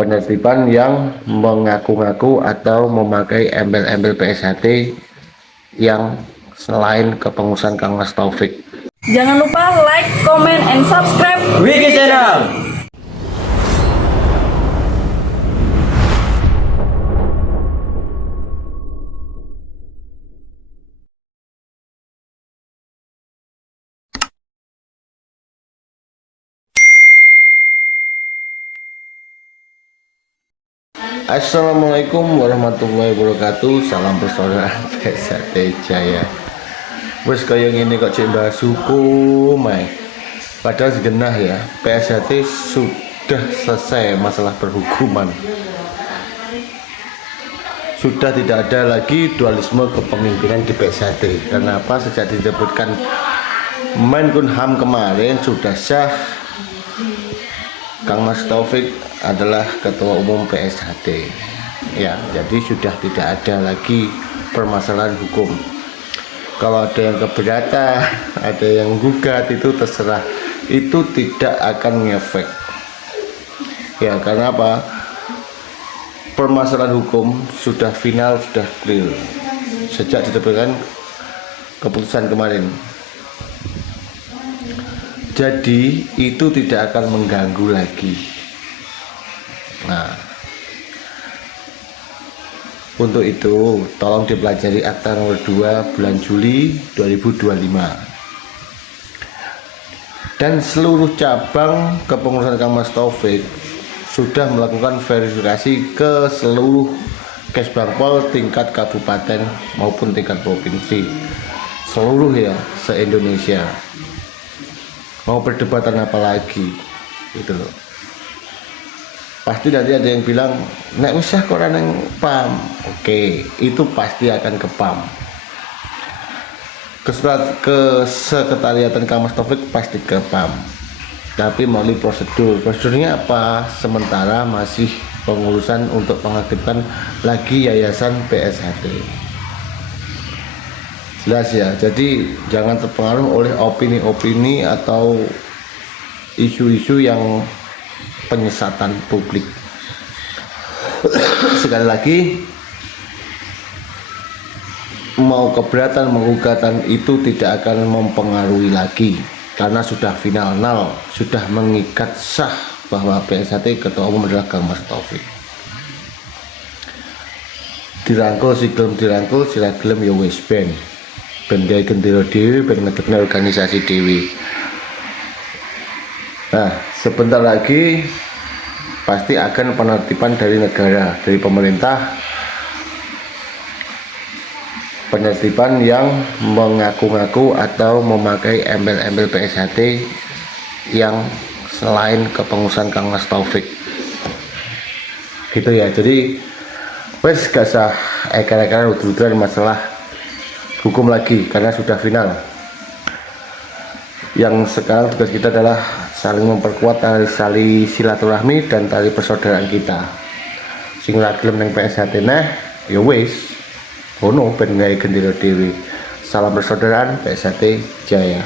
penertiban yang mengaku-ngaku atau memakai embel-embel PSHT yang selain kepengurusan Kang Mas Taufik. Jangan lupa like, comment, and subscribe Wiki Channel. Assalamualaikum warahmatullahi wabarakatuh. Salam persaudaraan PSHT Jaya. Wes kaya ngene kok cek bahas hukum ae. Padahal segenah ya, PSHT sudah selesai masalah perhukuman. Sudah tidak ada lagi dualisme kepemimpinan di PSHT. Kenapa? Sejak disebutkan Menkumham kemarin sudah sah Kang Mas Taufik adalah Ketua Umum PSHT. Ya, jadi sudah tidak ada lagi permasalahan hukum. Kalau ada yang keberatan, ada yang gugat, itu terserah. Itu tidak akan ngefek. Ya, karena apa? Permasalahan hukum sudah final, sudah clear. Sejak diterbitkan keputusan kemarin. Jadi itu tidak akan mengganggu lagi. Nah, untuk itu tolong dipelajari Akta nomor 2 bulan Juli 2025. Dan seluruh cabang kepengurusan Kang Mas Taufik sudah melakukan verifikasi ke seluruh Kesbangpol tingkat kabupaten maupun tingkat provinsi. Seluruh ya, se-Indonesia. Mau perdebatan apa lagi gitu loh. Pasti nanti ada yang bilang nek usah kok yang PAM. Oke, itu pasti akan ke PAM. Kesekretariatan Kang Mas Taufik pasti ke PAM. Tapi melalui prosedurnya apa? Sementara masih pengurusan untuk mengaktifkan lagi yayasan PSHT. Jelas ya, jadi jangan terpengaruh oleh opini-opini atau isu-isu yang penyesatan publik. Sekali lagi, mau keberatan, mau gugatan itu tidak akan mempengaruhi lagi karena sudah final nol, sudah mengikat sah bahwa PSHT Ketua Umum adalah Kang Mas Taufik. Dirangkul si gelem dirangkul, sila gelem ya wis ben. Ben gawe gendera dhewe, ben ngedekne organisasi dhewe. Nah, sebentar lagi pasti akan penertiban dari negara, dari pemerintah, penertiban yang mengaku-ngaku atau memakai embel-embel PSHT yang selain kepengurusan Kang Mas Taufik. Gitu ya, jadi wes gak usah ekar-ekaran udur-uduran masalah hukum lagi karena sudah final. Yang sekarang tugas kita adalah saling memperkuat tali silaturahmi dan tali persaudaraan kita. Sing ra gelem ning PSHT nah ya wis ono ben gawe gendera dhewe. Salam persaudaraan PSHT Jaya.